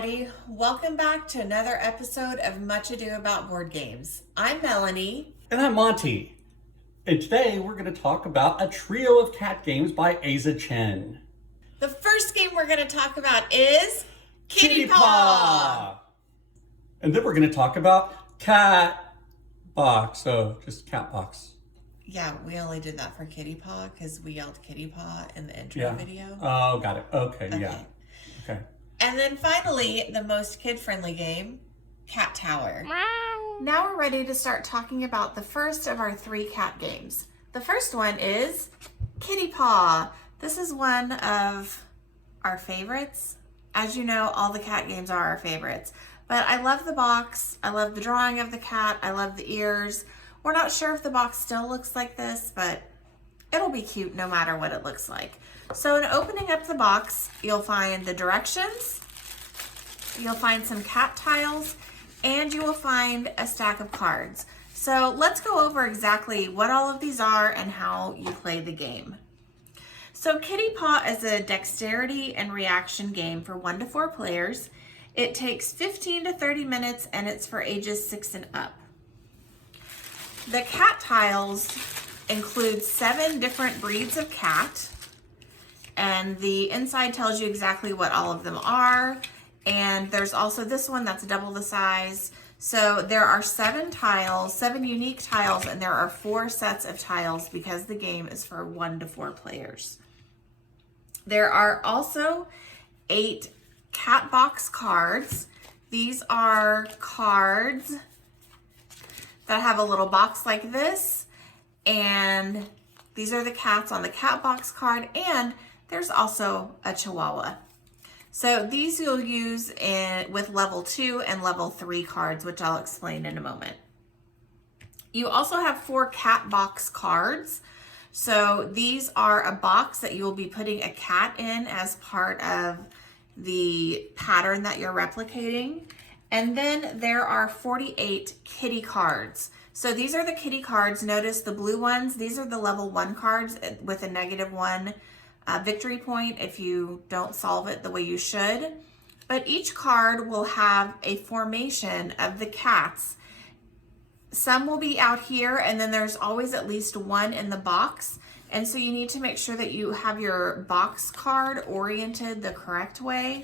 everybody. Welcome back to another episode of Much Ado About Board Games. I'm Melanie. And I'm Monte. And today we're going to talk about a trio of cat games by Aza Chen. The first game we're going to talk about is Kitty Paw! And then we're going to talk about Cat Box. So just Cat Box. Yeah, we only did that for Kitty Paw because we yelled Kitty Paw in the intro video. Oh, got it. Okay, yeah. Okay. And then finally, the most kid-friendly game, Cat Tower. Now we're ready to start talking about the first of our three cat games. The first one is Kitty Paw. This is one of our favorites. As you know, all the cat games are our favorites. But I love the box. I love the drawing of the cat. I love the ears. We're not sure if the box still looks like this, but it'll be cute no matter what it looks like. So in opening up the box, you'll find the directions, you'll find some cat tiles, and you will find a stack of cards. So let's go over exactly what all of these are and how you play the game. So Kitty Paw is a dexterity and reaction game for 1 to 4 players. It takes 15 to 30 minutes and it's for ages 6 and up. The cat tiles include 7 different breeds of cat, and the inside tells you exactly what all of them are. And there's also this one that's double the size. So there are 7 tiles, 7 unique tiles, and there are 4 sets of tiles because the game is for 1 to 4 players. There are also 8 cat box cards. These are cards that have a little box like this, and these are the cats on the cat box card, and there's also a Chihuahua. So these you'll use with level 2 and level 3 cards, which I'll explain in a moment. You also have 4 cat box cards. So these are a box that you will be putting a cat in as part of the pattern that you're replicating. And then there are 48 kitty cards. So these are the kitty cards. Notice the blue ones. These are the level 1 cards with a -1 victory point if you don't solve it the way you should. But each card will have a formation of the cats. Some will be out here, and then there's always at least 1 in the box. And so you need to make sure that you have your box card oriented the correct way.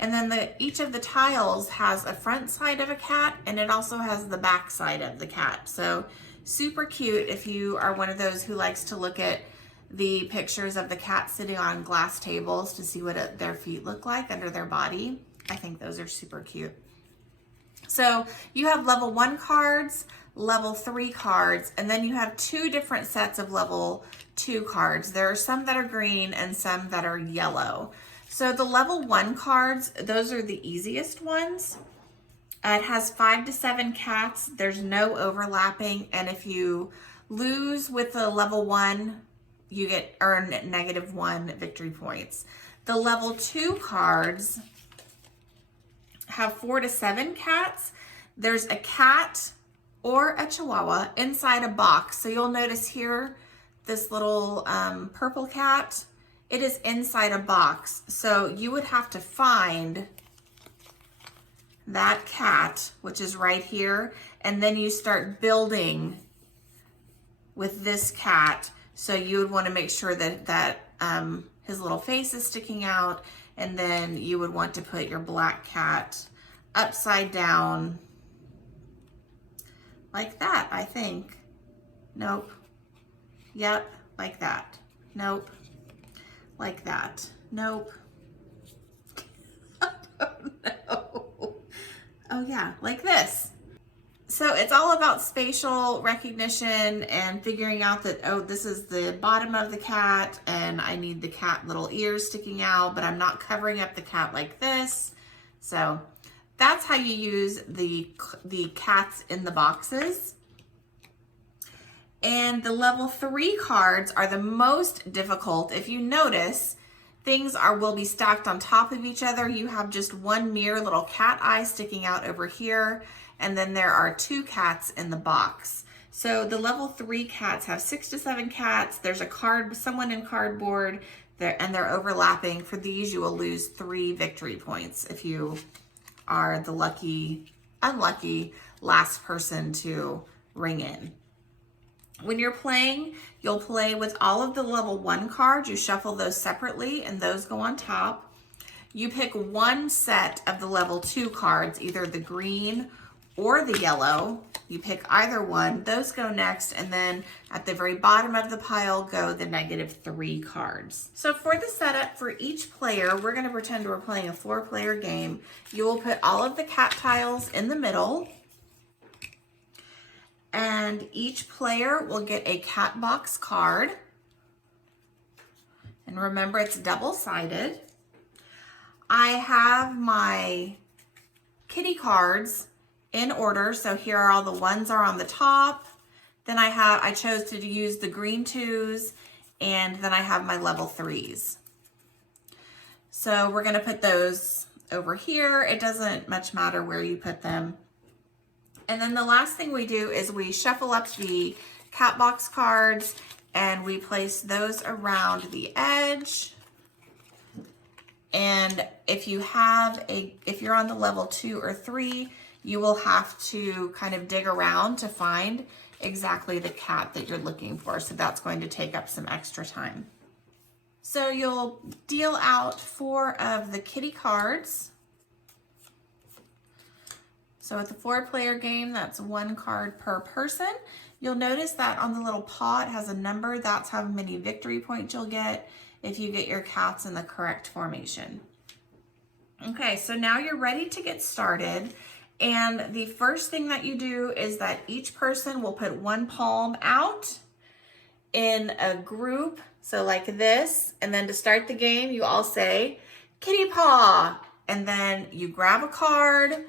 And then each of the tiles has a front side of a cat, and it also has the back side of the cat. So super cute if you are one of those who likes to look at the pictures of the cat sitting on glass tables to see what their feet look like under their body. I think those are super cute. So you have level 1 cards, level 3 cards, and then you have 2 different sets of level 2 cards. There are some that are green and some that are yellow. So the level 1 cards, those are the easiest ones. It has 5 to 7 cats. There's no overlapping. And if you lose with the level 1, you earn -1 victory points. The level 2 cards have 4 to 7 cats. There's a cat or a Chihuahua inside a box. So you'll notice here, this little purple cat, it is inside a box. So you would have to find that cat, which is right here, and then you start building with this cat. So you would want to make sure that his little face is sticking out, and then you would want to put your black cat upside down like that, I think. Nope. Yep, like that. Nope. Like that. Nope. I don't know. Oh yeah, like this. So it's all about spatial recognition and figuring out that, oh, this is the bottom of the cat and I need the cat little ears sticking out, but I'm not covering up the cat like this. So that's how you use the cats in the boxes. And the level 3 cards are the most difficult. If you notice, things will be stacked on top of each other. You have just one mere little cat eye sticking out over here, and then there are 2 cats in the box. So the level 3 cats have 6 to 7 cats. There's someone in cardboard, and they're overlapping. For these, you will lose 3 victory points if you are the unlucky last person to ring in. When you're playing, you'll play with all of the level 1 cards. You shuffle those separately and those go on top. You pick one set of the level 2 cards, either the green or the yellow. You pick either one. Those go next, and then at the very bottom of the pile go the -3 cards. So for the setup for each player, we're going to pretend we're playing a 4-player game. You will put all of the cat tiles in the middle, and each player will get a cat box card. And remember, it's double-sided. I have my kitty cards in order. So here are all the ones are on the top. Then I chose to use the green 2s, and then I have my level 3s. So we're gonna put those over here. It doesn't much matter where you put them. And then the last thing we do is we shuffle up the cat box cards and we place those around the edge. And if you're on the level 2 or 3, you will have to kind of dig around to find exactly the cat that you're looking for. So that's going to take up some extra time. So you'll deal out 4 of the kitty cards. So with the 4-player game, that's 1 card per person. You'll notice that on the little paw, it has a number. That's how many victory points you'll get if you get your cats in the correct formation. Okay, so now you're ready to get started. And the first thing that you do is that each person will put 1 palm out in a group, so like this. And then to start the game, you all say, Kitty Paw. And then you grab a card.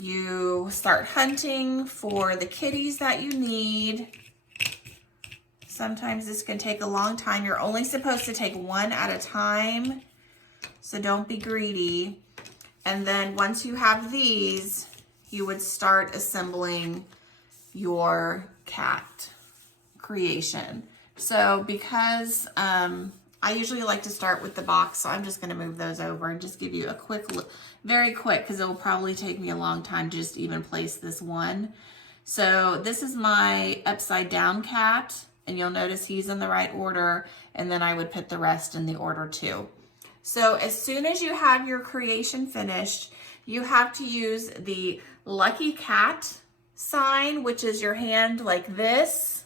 You start hunting for the kitties that you need. Sometimes this can take a long time. You're only supposed to take 1 at a time, so don't be greedy. And then once you have these, you would start assembling your cat creation. So because I usually like to start with the box, so I'm just going to move those over and just give you a quick look, very quick, because it will probably take me a long time to just even place this one. So this is my upside down cat, and you'll notice he's in the right order, and then I would put the rest in the order too. So as soon as you have your creation finished, you have to use the lucky cat sign, which is your hand like this.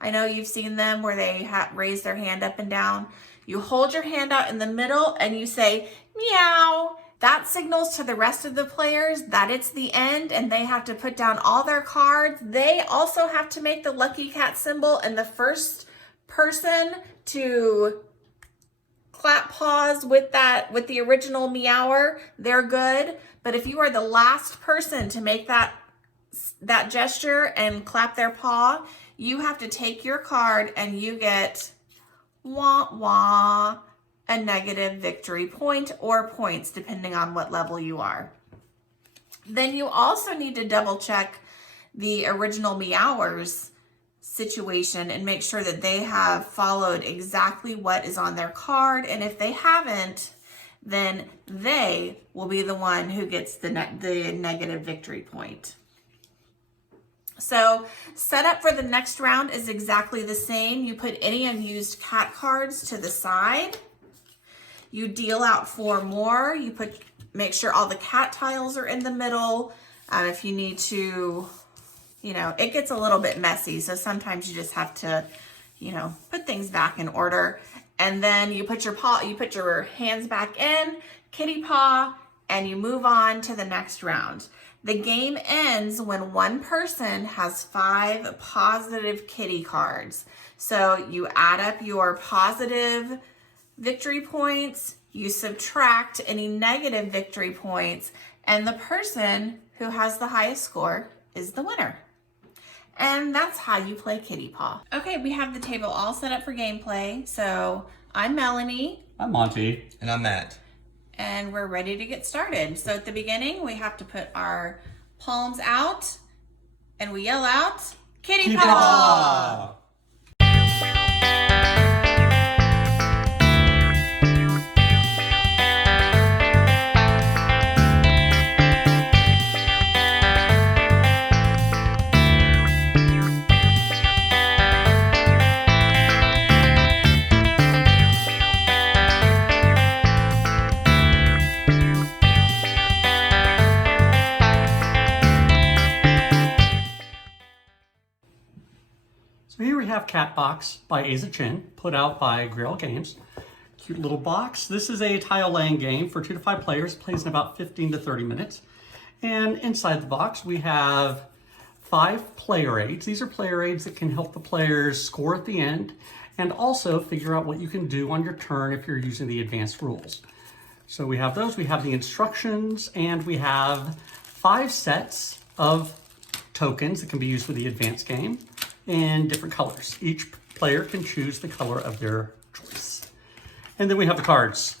I know you've seen them where they raise their hand up and down. You hold your hand out in the middle and you say, meow. That signals to the rest of the players that it's the end and they have to put down all their cards. They also have to make the lucky cat symbol, and the first person to clap paws with the original meower, they're good. But if you are the last person to make that gesture and clap their paw, you have to take your card and you get wah wah, a negative victory point or points depending on what level you are. Then you also need to double check the original meowers situation and make sure that they have followed exactly what is on their card. And if they haven't, then they will be the one who gets the negative victory point. So setup for the next round is exactly the same. You put any unused cat cards to the side. You deal out 4 more. You make sure all the cat tiles are in the middle. If you need to, it gets a little bit messy. So sometimes you just have to, put things back in order. And then you put your hands back in, kitty paw, and you move on to the next round. The game ends when one person has 5 positive kitty cards. So you add up your positive victory points, you subtract any negative victory points, and the person who has the highest score is the winner. And that's how you play Kitty Paw. Okay, we have the table all set up for gameplay. So I'm Melanie. I'm Monte. And I'm Matt. And we're ready to get started. So at the beginning, we have to put our palms out and we yell out, Kitty Paw! So here we have Cat Box by Aza Chen, put out by Grail Games. Cute little box. This is a tile laying game for 2 to 5 players, plays in about 15 to 30 minutes. And inside the box we have 5 player aids. These are player aids that can help the players score at the end and also figure out what you can do on your turn if you're using the advanced rules. So we have those, we have the instructions, and we have 5 sets of tokens that can be used for the advanced game in different colors. Each player can choose the color of their choice. And then we have the cards.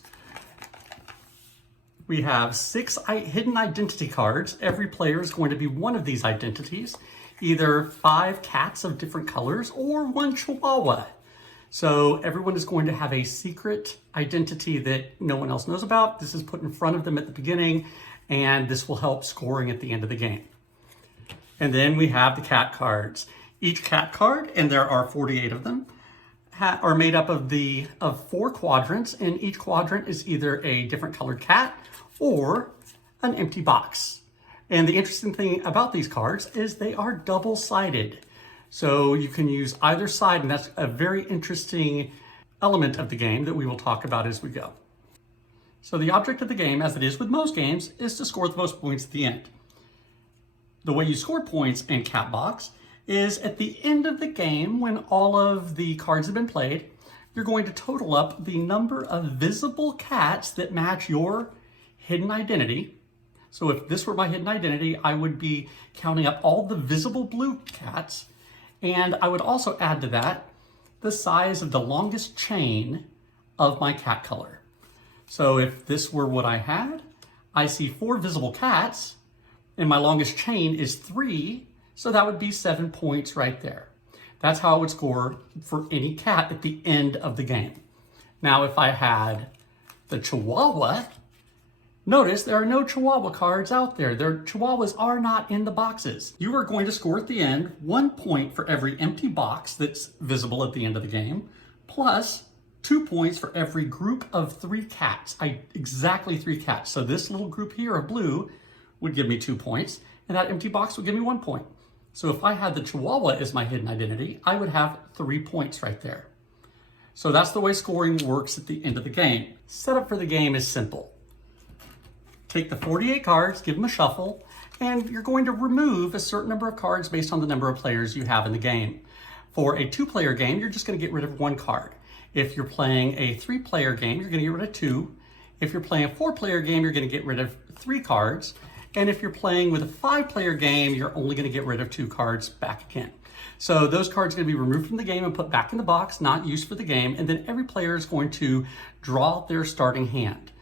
We have 6 hidden identity cards. Every player is going to be one of these identities, either 5 cats of different colors or 1 chihuahua. So everyone is going to have a secret identity that no one else knows about. This is put in front of them at the beginning, and this will help scoring at the end of the game. And then we have the cat cards. Each cat card, and there are 48 of them, are made up of 4 quadrants, and each quadrant is either a different colored cat or an empty box. And the interesting thing about these cards is they are double-sided. So you can use either side, and that's a very interesting element of the game that we will talk about as we go. So the object of the game, as it is with most games, is to score the most points at the end. The way you score points in Cat Box is at the end of the game, when all of the cards have been played, you're going to total up the number of visible cats that match your hidden identity. So if this were my hidden identity, I would be counting up all the visible blue cats, and I would also add to that the size of the longest chain of my cat color. So if this were what I had, I see 4 visible cats, and my longest chain is 3, so that would be 7 points right there. That's how I would score for any cat at the end of the game. Now, if I had the Chihuahua, notice there are no Chihuahua cards out there. Their Chihuahuas are not in the boxes. You are going to score at the end 1 point for every empty box that's visible at the end of the game, plus 2 points for every group of 3 cats. Exactly 3 cats. So this little group here of blue would give me 2 points, and that empty box would give me 1 point. So if I had the Chihuahua as my hidden identity, I would have 3 points right there. So that's the way scoring works at the end of the game. Setup for the game is simple. Take the 48 cards, give them a shuffle, and you're going to remove a certain number of cards based on the number of players you have in the game. For a 2-player game, you're just going to get rid of 1 card. If you're playing a 3-player game, you're going to get rid of 2. If you're playing a 4-player game, you're going to get rid of 3 cards. And if you're playing with a 5-player game, you're only going to get rid of 2 cards back again. So those cards are going to be removed from the game and put back in the box, not used for the game. And then every player is going to draw their starting hand.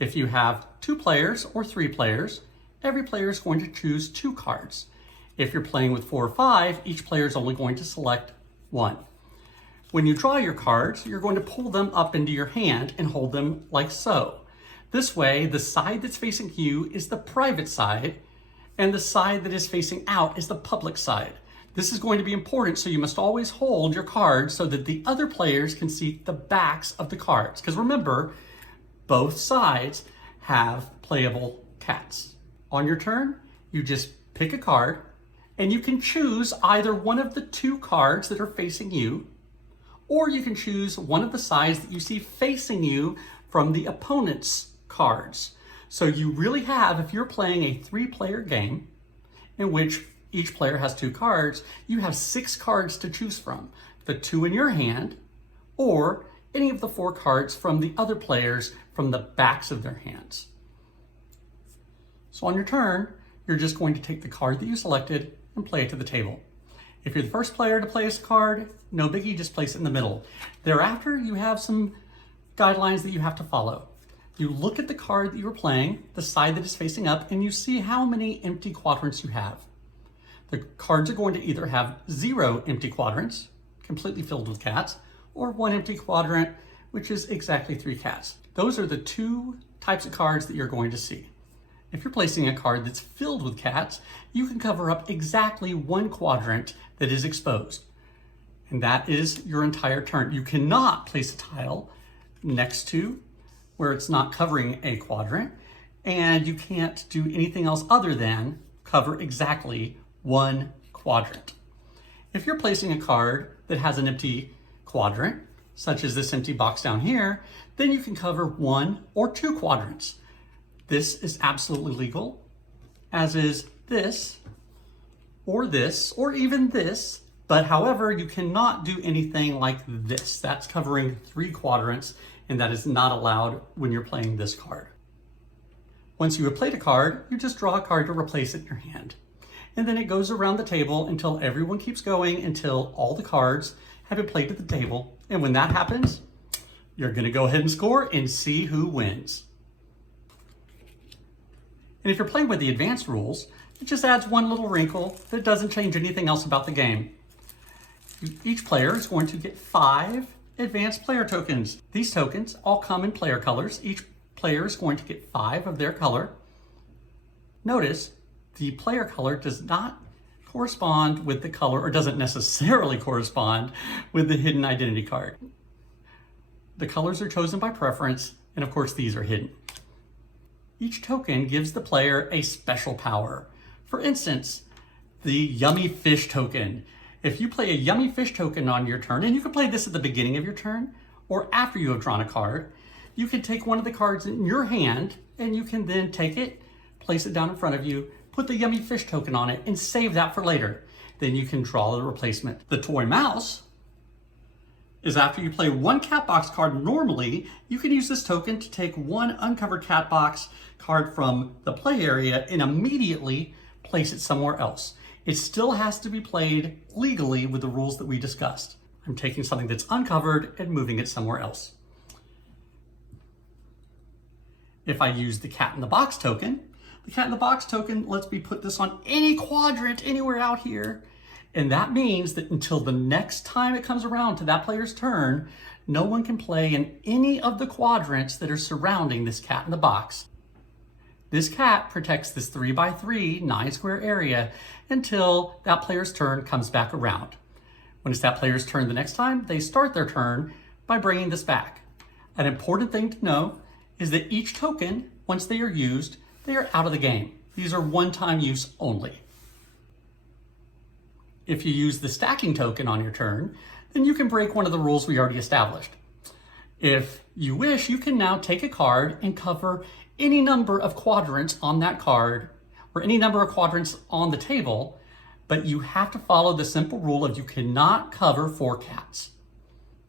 If you have 2 players or 3 players, every player is going to choose 2 cards. If you're playing with 4 or 5, each player is only going to select 1. When you draw your cards, you're going to pull them up into your hand and hold them like so. This way, the side that's facing you is the private side, and the side that is facing out is the public side. This is going to be important, so you must always hold your cards so that the other players can see the backs of the cards. Because remember, both sides have playable cats. On your turn, you just pick a card, and you can choose either one of the 2 cards that are facing you, or you can choose one of the sides that you see facing you from the opponent's cards. So you really have, if you're playing a 3-player game in which each player has 2 cards, you have 6 cards to choose from. The 2 in your hand, or any of the 4 cards from the other players from the backs of their hands. So on your turn, you're just going to take the card that you selected and play it to the table. If you're the first player to place a card, no biggie, just place it in the middle. Thereafter, you have some guidelines that you have to follow. You look at the card that you were playing, the side that is facing up, and you see how many empty quadrants you have. The cards are going to either have 0 empty quadrants, completely filled with cats, or 1 empty quadrant, which is exactly 3 cats. Those are the 2 types of cards that you're going to see. If you're placing a card that's filled with cats, you can cover up exactly 1 quadrant that is exposed. And that is your entire turn. You cannot place a tile next to where it's not covering a quadrant, and you can't do anything else other than cover exactly 1 quadrant. If you're placing a card that has an empty quadrant, such as this empty box down here, then you can cover 1 or 2 quadrants. This is absolutely legal, as is this, or even this, but however, you cannot do anything like this. That's covering 3 quadrants, and that is not allowed when you're playing this card. Once you have played a card, you just draw a card to replace it in your hand. And then it goes around the table until everyone keeps going until all the cards have been played at the table. And when that happens, you're going to go ahead and score and see who wins. And if you're playing with the advanced rules, it just adds one little wrinkle that doesn't change anything else about the game. Each player is going to get 5 advanced player tokens. These tokens all come in player colors. Each player is going to get 5 of their color. Notice the player color does not correspond with the color, or doesn't necessarily correspond with the hidden identity card. The colors are chosen by preference, and of course these are hidden. Each token gives the player a special power. For instance, the Yummy Fish token. If you play a Yummy Fish token on your turn, and you can play this at the beginning of your turn, or after you have drawn a card, you can take one of the cards in your hand, and you can then take it, place it down in front of you, put the Yummy Fish token on it, and save that for later. Then you can draw the replacement. The Toy Mouse is after you play 1 cat box card normally, you can use this token to take 1 uncovered cat box card from the play area and immediately place it somewhere else. It still has to be played legally with the rules that we discussed. I'm taking something that's uncovered and moving it somewhere else. If I use the Cat in the Box token, the Cat in the Box token lets me put this on any quadrant anywhere out here. And that means that until the next time it comes around to that player's turn, no one can play in any of the quadrants that are surrounding this Cat in the Box. This cat protects this 3x3 9 square area until that player's turn comes back around. When it's that player's turn the next time, they start their turn by bringing this back. An important thing to know is that each token, once they are used, they are out of the game. These are one-time use only. If you use the stacking token on your turn, then you can break one of the rules we already established. If you wish, you can now take a card and cover any number of quadrants on that card, or any number of quadrants on the table, but you have to follow the simple rule of you cannot cover 4 cats.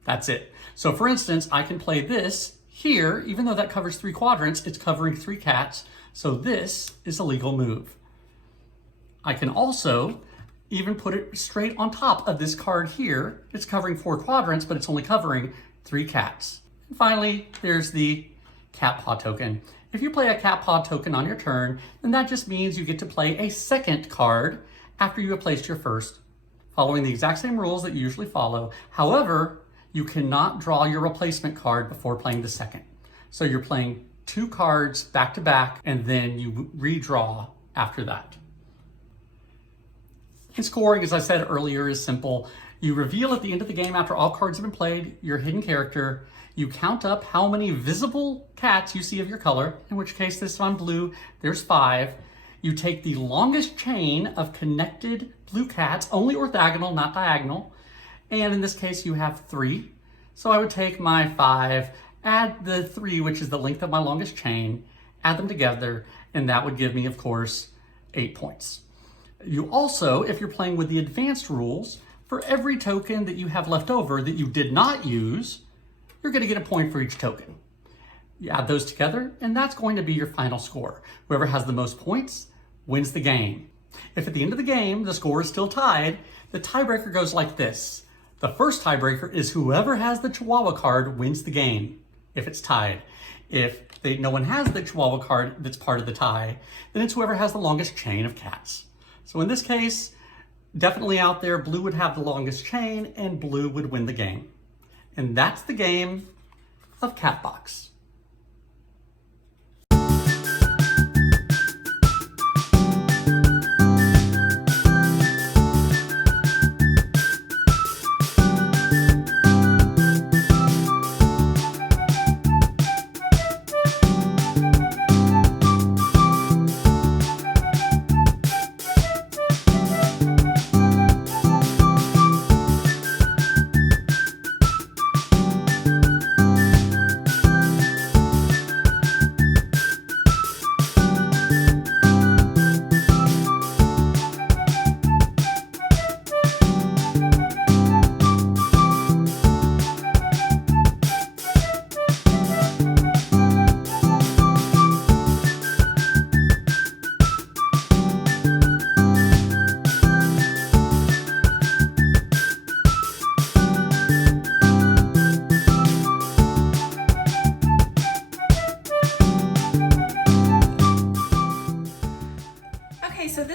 That's it. So for instance, I can play this here, even though that covers 3 quadrants, it's covering 3 cats, so this is a legal move. I can also even put it straight on top of this card here. It's covering 4 quadrants, but it's only covering 3 cats. And finally, there's the Cat Paw token. If you play a Cat Paw token on your turn, then that just means you get to play a second card after you have placed your first, following the exact same rules that you usually follow. However, you cannot draw your replacement card before playing the second. So you're playing 2 cards back to back, and then you redraw after that. And scoring, as I said earlier, is simple. You reveal at the end of the game, after all cards have been played, your hidden character. You count up how many visible cats you see of your color, in which case this on blue, there's 5. You take the longest chain of connected blue cats, only orthogonal, not diagonal. And in this case, you have 3. So I would take my 5, add the 3, which is the length of my longest chain, add them together, and that would give me, of course, 8 points. You also, if you're playing with the advanced rules, for every token that you have left over that you did not use, you're going to get a point for each token. You add those together, and that's going to be your final score. Whoever has the most points wins the game. If at the end of the game, the score is still tied, the tiebreaker goes like this. The first tiebreaker is whoever has the Chihuahua card wins the game, if it's tied. If no one has the Chihuahua card that's part of the tie, then it's whoever has the longest chain of cats. So in this case, definitely out there, blue would have the longest chain, and blue would win the game. And that's the game of Catbox.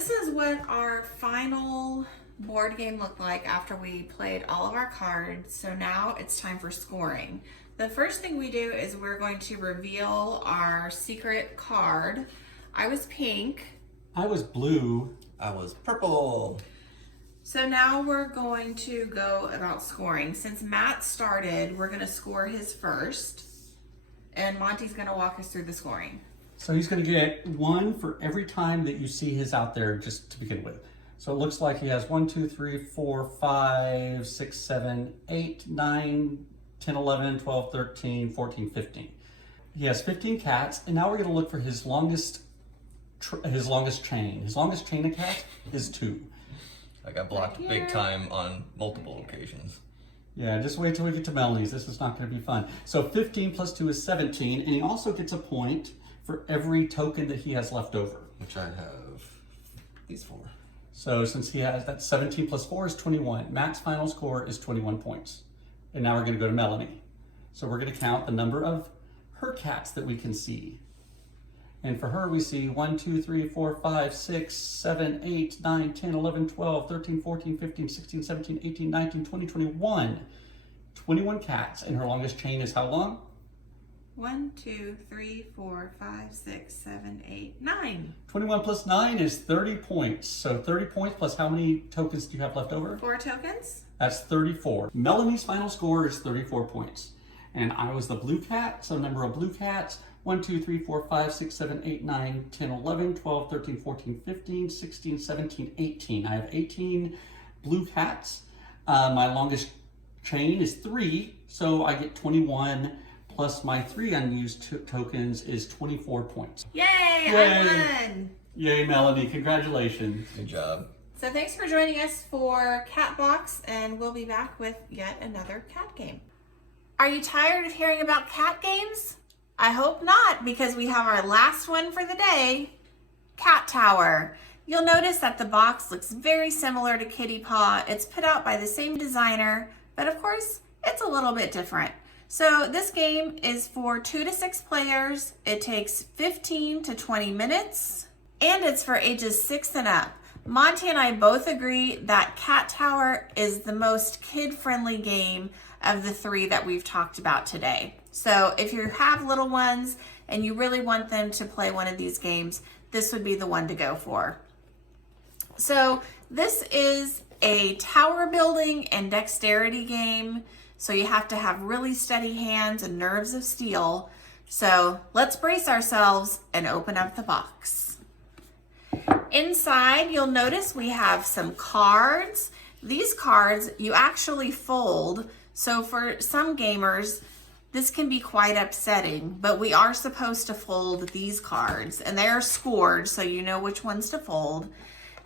this is what our final board game looked like after we played all of our cards. So now it's time for scoring. The first thing we do is we're going to reveal our secret card. I was pink. I was blue. I was purple. So now we're going to go about scoring. Since Matt started, we're going to score his first. And Monty's going to walk us through the scoring. So he's going to get 1 for every time that you see his out there, just to begin with. So it looks like he has 1, 2, 3, 4, 5, 6, 7, 8, 9, 10, 11, 12, 13, 14, 15. He has 15 cats, and now we're going to look for his longest chain. His longest chain of cats is 2. I got blocked big time on multiple occasions. Yeah, just wait till we get to Melanie's. This is not going to be fun. So 15 plus 2 is 17, and he also gets a point for every token that he has left over. Which I have these 4. So since he has that 17 plus 4 is 21. Matt's final score is 21 points. And now we're going to go to Melanie. So we're going to count the number of her cats that we can see. And for her, we see 1, 2, 3, 4, 5, 6, 7, 8, 9, 10, 11, 12, 13, 14, 15, 16, 17, 18, 19, 20, 21. 21 cats. And her longest chain is how long? 1, 2, 3, 4, 5, 6, 7, 8, 9. 21 plus 9 is 30 points. So 30 points plus how many tokens do you have left over? 4 tokens. That's 34. Melanie's final score is 34 points. And I was the blue cat, so number of blue cats, 1, 2, 3, 4, 5, 6, 7, 8, 9, 10, 11, 12, 13, 14, 15, 16, 17, 18. I have 18 blue cats. My longest chain is 3, so I get 21 plus my 3 unused tokens is 24 points. Yay! Yay. I won! Yay, Melanie, congratulations. Good job. So thanks for joining us for Cat Box, and we'll be back with yet another cat game. Are you tired of hearing about cat games? I hope not, because we have our last one for the day, Cat Tower. You'll notice that the box looks very similar to Kitty Paw. It's put out by the same designer, but of course, it's a little bit different. So this game is for 2 to 6 players. It takes 15 to 20 minutes, and it's for ages 6 and up. Monty and I both agree that Cat Tower is the most kid-friendly game of the 3 that we've talked about today. So if you have little ones and you really want them to play one of these games, this would be the one to go for. So this is a tower building and dexterity game. So you have to have really steady hands and nerves of steel. So let's brace ourselves and open up the box. Inside, you'll notice we have some cards. These cards you actually fold. So for some gamers, this can be quite upsetting, but we are supposed to fold these cards, and they are scored so you know which ones to fold.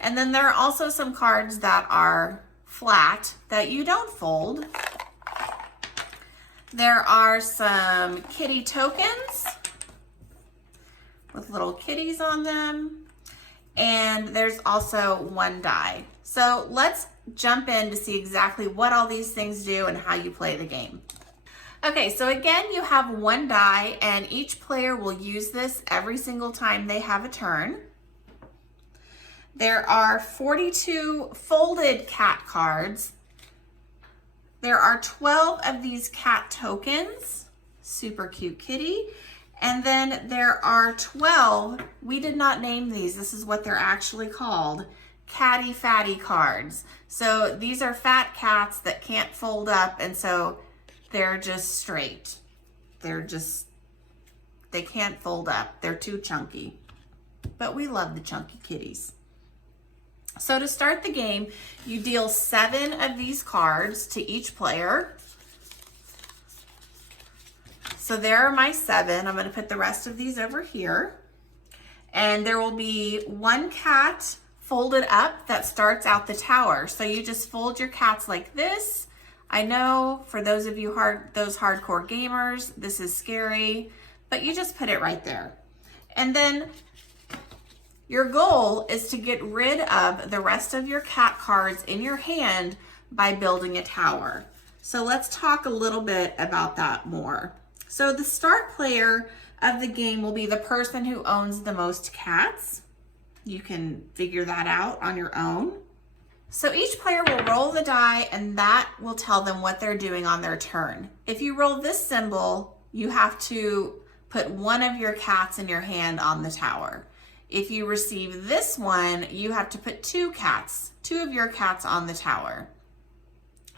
And then there are also some cards that are flat that you don't fold. There are some kitty tokens with little kitties on them. And there's also 1 die. So let's jump in to see exactly what all these things do and how you play the game. Okay, so again, you have 1 die, and each player will use this every single time they have a turn. There are 42 folded cat cards. There are 12 of these cat tokens, super cute kitty. And then there are 12, we did not name these, this is what they're actually called, catty fatty cards. So these are fat cats that can't fold up, and so they're just straight. They can't fold up, they're too chunky. But we love the chunky kitties. So to start the game, you deal 7 of these cards to each player. So there are my 7. I'm going to put the rest of these over here. And there will be 1 cat folded up that starts out the tower. So you just fold your cats like this. I know for those of you those hardcore gamers, this is scary, but you just put it right there. And then your goal is to get rid of the rest of your cat cards in your hand by building a tower. So let's talk a little bit about that more. So the start player of the game will be the person who owns the most cats. You can figure that out on your own. So each player will roll the die and that will tell them what they're doing on their turn. If you roll this symbol, you have to put one of your cats in your hand on the tower. If you receive this one, you have to put two of your cats on the tower.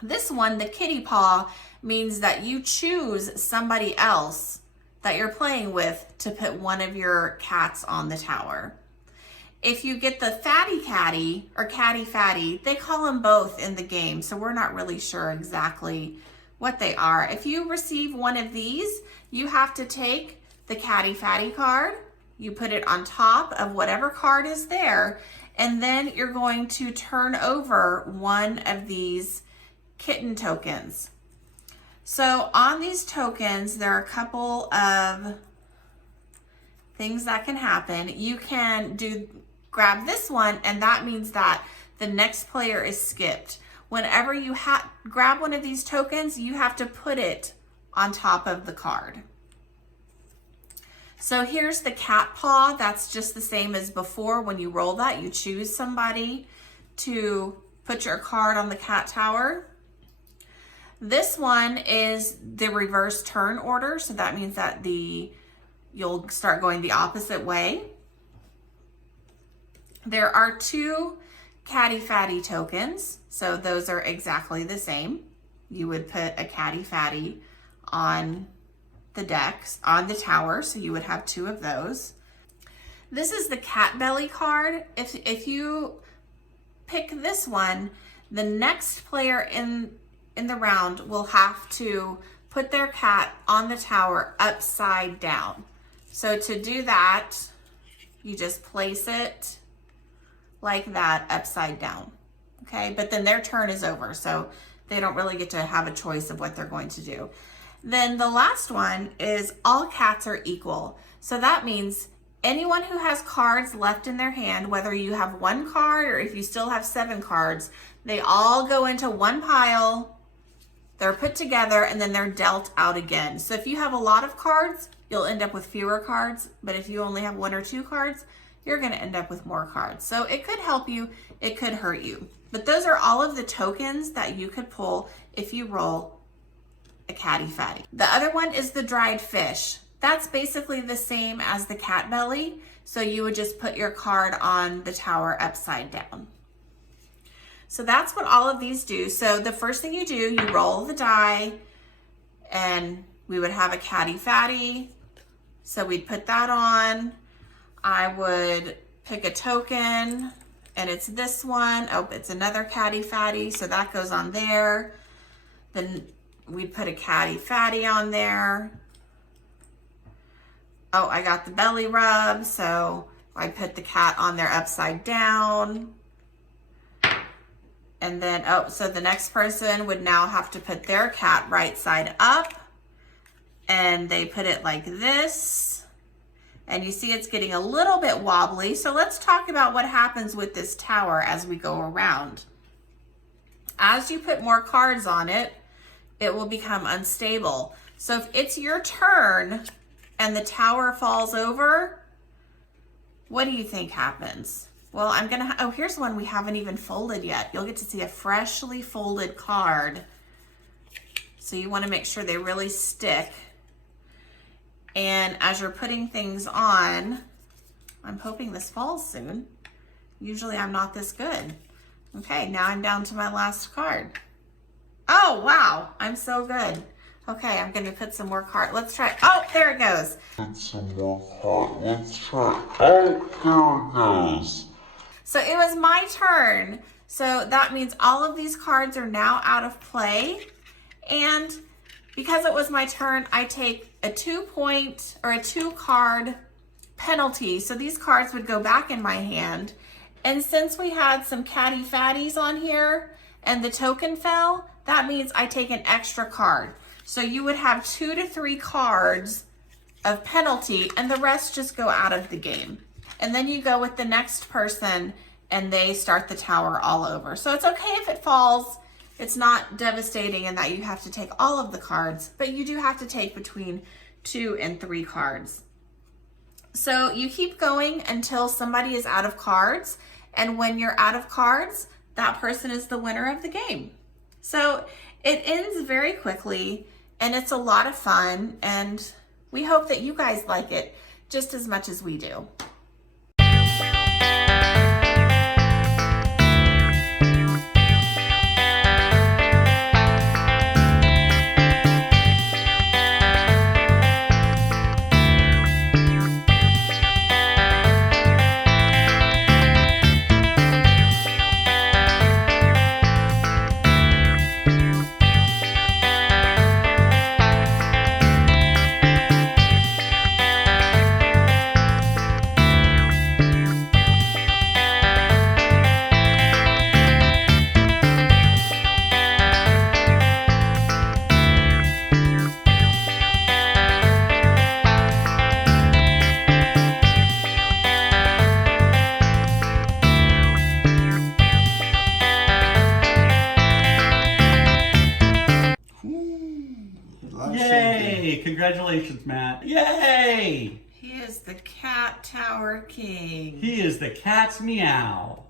This one, the Kitty Paw, means that you choose somebody else that you're playing with to put one of your cats on the tower. If you get the Fatty Catty or Catty Fatty, they call them both in the game, so we're not really sure exactly what they are. If you receive one of these, you have to take the Catty Fatty card, you put it on top of whatever card is there, and then you're going to turn over one of these kitten tokens. So on these tokens, there are a couple of things that can happen. You can grab this one, and that means that the next player is skipped. Whenever you grab one of these tokens, you have to put it on top of the card. So here's the cat paw. That's just the same as before. When you roll that, you choose somebody to put your card on the cat tower. This one is the reverse turn order. So that means that you'll start going the opposite way. There are two Catty Fatty tokens. So those are exactly the same. You would put a Catty Fatty on the decks, on the tower, so you would have two of those. This is the cat belly card. If you pick this one, the next player in the round will have to put their cat on the tower upside down. So to do that, you just place it like that upside down. Okay, but then their turn is over, so they don't really get to have a choice of what they're going to do. Then the last one is all cats are equal. So that means anyone who has cards left in their hand, whether you have one card or if you still have 7 cards, they all go into one pile, they're put together, and then they're dealt out again. So if you have a lot of cards, you'll end up with fewer cards, but if you only have 1 or 2 cards, you're gonna end up with more cards. So it could help you, it could hurt you. But those are all of the tokens that you could pull if you roll a Catty Fatty. The other one is the dried fish. That's basically the same as the cat belly. So you would just put your card on the tower upside down. So that's what all of these do. So the first thing you do, you roll the die, and we would have a Catty Fatty. So we'd put that on. I would pick a token, and it's this one. Oh, it's another Catty Fatty, so that goes on there. Then we'd put a Catty Fatty on there. Oh, I got the belly rub, so I put the cat on there upside down. And then, oh, so the next person would now have to put their cat right side up, and they put it like this. And you see it's getting a little bit wobbly. So let's talk about what happens with this tower as we go around. As you put more cards on it, it will become unstable. So if it's your turn and the tower falls over, what do you think happens? Well, oh, here's one we haven't even folded yet. You'll get to see a freshly folded card. So you want to make sure they really stick. And as you're putting things on, I'm hoping this falls soon. Usually I'm not this good. Okay, now I'm down to my last card. Oh, wow, I'm so good. Okay, I'm gonna put some more cards. Let's try, oh, there it goes. Put some more cards. Let's try, oh, here it goes. So it was my turn. So that means all of these cards are now out of play. And because it was my turn, I take a 2-point or a 2-card penalty. So these cards would go back in my hand. And since we had some Catty Fatties on here and the token fell, that means I take an extra card. So you would have 2 to 3 cards of penalty, and the rest just go out of the game. And then you go with the next person and they start the tower all over. So it's okay if it falls. It's not devastating in that you have to take all of the cards, but you do have to take between 2 and 3 cards. So you keep going until somebody is out of cards. And when you're out of cards, that person is the winner of the game. So it ends very quickly and it's a lot of fun. And we hope that you guys like it just as much as we do. Yay! Congratulations, Matt. Yay! He is the Cat Tower King. He is the cat's meow.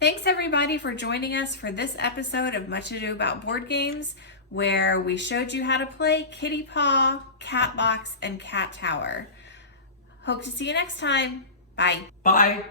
Thanks everybody for joining us for this episode of Much Ado About Board Games, where we showed you how to play Kitty Paw, Cat Box, and Cat Tower. Hope to see you next time. Bye. Bye.